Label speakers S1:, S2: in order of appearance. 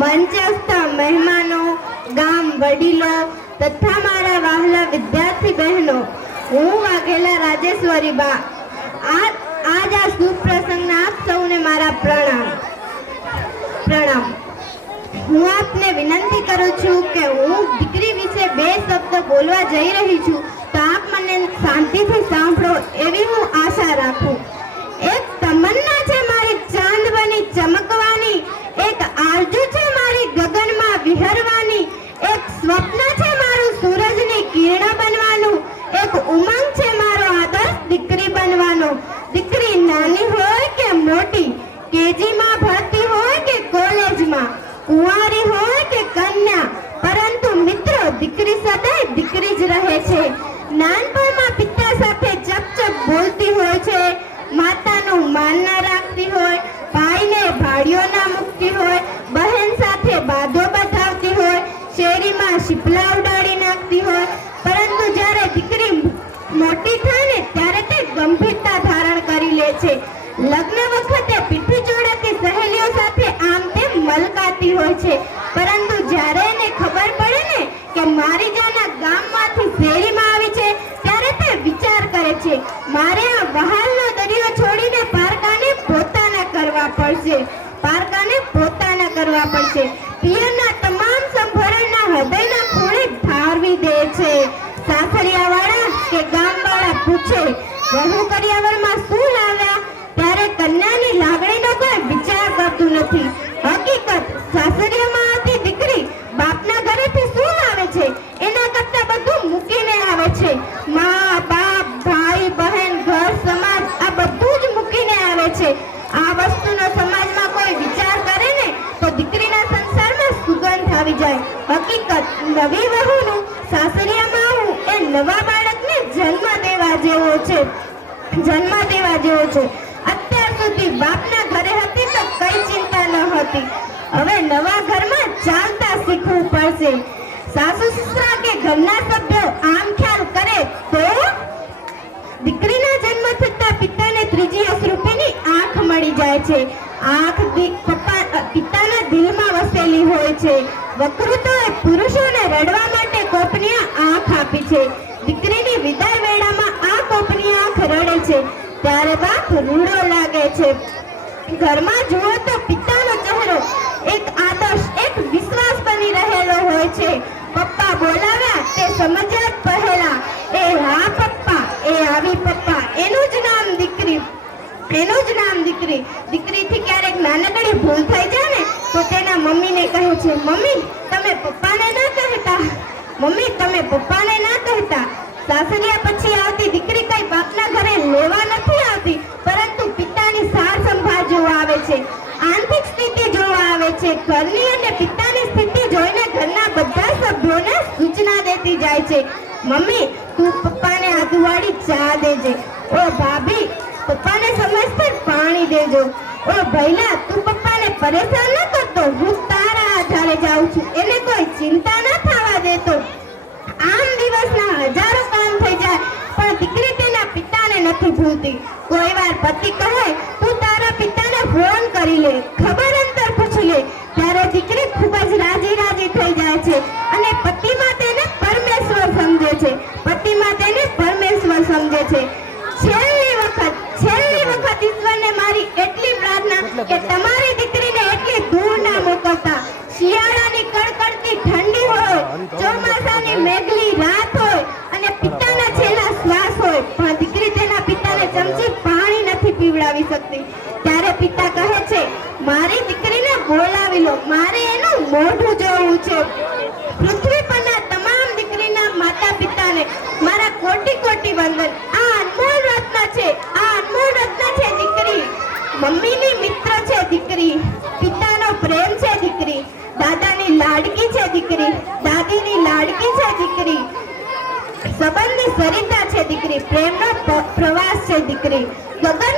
S1: મંચસ્થ મહેમાનો, ગામ વડીલો તથા મારા વહાલા વિદ્યાર્થી બહેનો, હું વાઘેલા રાજેશ્વરી બા. આજ આ શુભ પ્રસંગને આપ સૌને મારા પ્રણામ. પ્રણામ. હું આપને વિનંતી કરું છું કે હું દીકરી વિશે બે શબ્દ બોલવા જઈ રહી છું તો આપ મને શાંતિથી સાંભળો એવી હું આશા રાખું એક તમન્ના છે મારી ચાંદ બની ચમકવાની એક આરજુ છે મારી ગગનમાં વિહરવાની એક સ્વપ્ન છે મારું સૂરજની કિરણ બનવાનું એક ઉમંગ છે મારો આદર્શ દીકરી બનવાનો દીકરી નાની હોય કે મોટી કેજીમાં ભણતી હોય કે કોલેજમાં કુંવારી હોય કે કન્યા પરંતુ મિત્રો દીકરી સદાય દીકરી જ રહે છે નાનપણમાં પિતા સાથે ચપચપ બોલતી હોય છે માતાનું માન ના રાખતી હોય ભાઈને ભાડીઓ ના મૂકતી હોય બહેન સાથે બાધો બતાવતી હોય શેરીમાં શીપલા ઉડાડી નાખતી હોય પરંતુ જ્યારે દીકરી મોટી થાય ને ત્યારે તે ગંભીરતા ધારણ કરી લે છે લગ્ન વખતે પીઠું જોડાતી સહેલીઓ સાથે આમ તેમ મલકાતી હોય છે પરંતુ જ્યારે એને ખબર પડે ને કે મારી જાના ગામમાંથી શેરીમાં આવી છે, ત્યારે તે વિચાર કરે છે, મારે આ વહાલનો દરિયો છોડીને પારકાને પોતાના કરવા પડશે. પારકાને પોતાના કરવા પડશે. પિયરના તમામ સંભરણના હૃદયના ખૂણે ધારવી દે છે. સાસરિયાવાળા નવી વહુનું સાસરિયામાં આવવું એ નવા બાળકને જન્મ દેવા જેવો છે. જન્મ દેવા જેવો છે. અત્યાર સુધી બાપના ઘરે હતી તો કઈ ચિંતા ન હતી. હવે નવા ઘરમાં ચાલતા શીખવું પડશે. સાસુ સસરા કે ઘરના સભ્યો આમ ખ્યાલ કરે તો? દીકરીના જન્મ થતા પિતાને ત્રીજી અસરૂપીની આંખ મળી જાય છે. આંખ પપ્પા પિતાના દિલમાં વસેલી હોય છે. વકૃતોએ પુરુષોને રડવા માટે કોપનીય આંખ આપી છે. દીકરીની વિદાય વેળામાં આ કોપનીય આંખ રડે છે. ત્યારે બાપ રૂડો લાગે છે. ઘરમાં જુઓ તો પિતાનો ચહેરો એક આદર્શ, એક વિશ્વાસ બની રહેલો હોય છે. પપ્પા બોલાવ્યા, તે સમજ્યા પહેલા, એ હા પપ્પા, એ આવી પપ્પા, એનું જ નામ દીકરી, એનું જ નામ દીકરી. દીકરીથી ક્યારેક નાનકડી ભૂલ થઈ જાય ને મમ્મીને કહે છે, મમ્મી, તમે પપ્પાને ના કહેતા. મમ્મી, તમે પપ્પાને ના કહેતા. સાસરિયા પછી આવતી દીકરી કઈ બાપના ઘરે લેવા નથી આવતી, પરંતુ પિતાની સાર સંભાળ જોવા આવે છે. આર્થિક સ્થિતિ જોવા આવે છે. ઘરની અને પિતાની સ્થિતિ જોઈને ઘરના બધા સભ્યોને સૂચના દેતી જાય છે, મમ્મી, તું પપ્પાને આદુવાળી ચા દેજે. ઓ ભાભી, પપ્પાને સમયસર પાણી દેજો. ઓ ભૈલા, તું પપ્પાને પરેશાન ન કરતો હું તારા આધારે જાઉં છું એને કોઈ ચિંતા ન થવા દેતો આમ દિવસના હજારો કામ થઈ જાય પણ દીકરી તેના પિતાને નથી કોઈ વાર પતિ કહે તું તારા પિતાને ફોન કરી લે. ખબર અંતર પૂછી લે. ત્યારે દીકરી ખૂબ જ રાજી રાજી થઈ જાય છે અને પતિમાં તેને પરમેશ્વર સમજે છે. પતિમાં તેને પરમેશ્વર સમજે છે. છેલ્લી વખત છેલ્લી વખત ઈશ્વરને મારી એટલી પ્રાર્થના કે તમારી શકતી ત્યારે પિતા કહે છે, મારી દીકરીને બોલાવી લો. મારે એનું મોઢું જોવું છે. પૃથ્વી પરના તમામ દીકરીના માતા પિતાને મારા કોટી કોટી વંદન. આ અનમોલ રત્ન છે, આ અનમોલ રત્ન છે દીકરી. મમ્મીની મિત્ર છે દીકરી. પિતાનો પ્રેમ છે દીકરી. દાદાની લાડકી છે દીકરી. દાદીની લાડકી છે દીકરી. સંબંધની સરિતા છે દીકરી. પ્રેમનો પ્રવાસ છે દીકરી. ગगन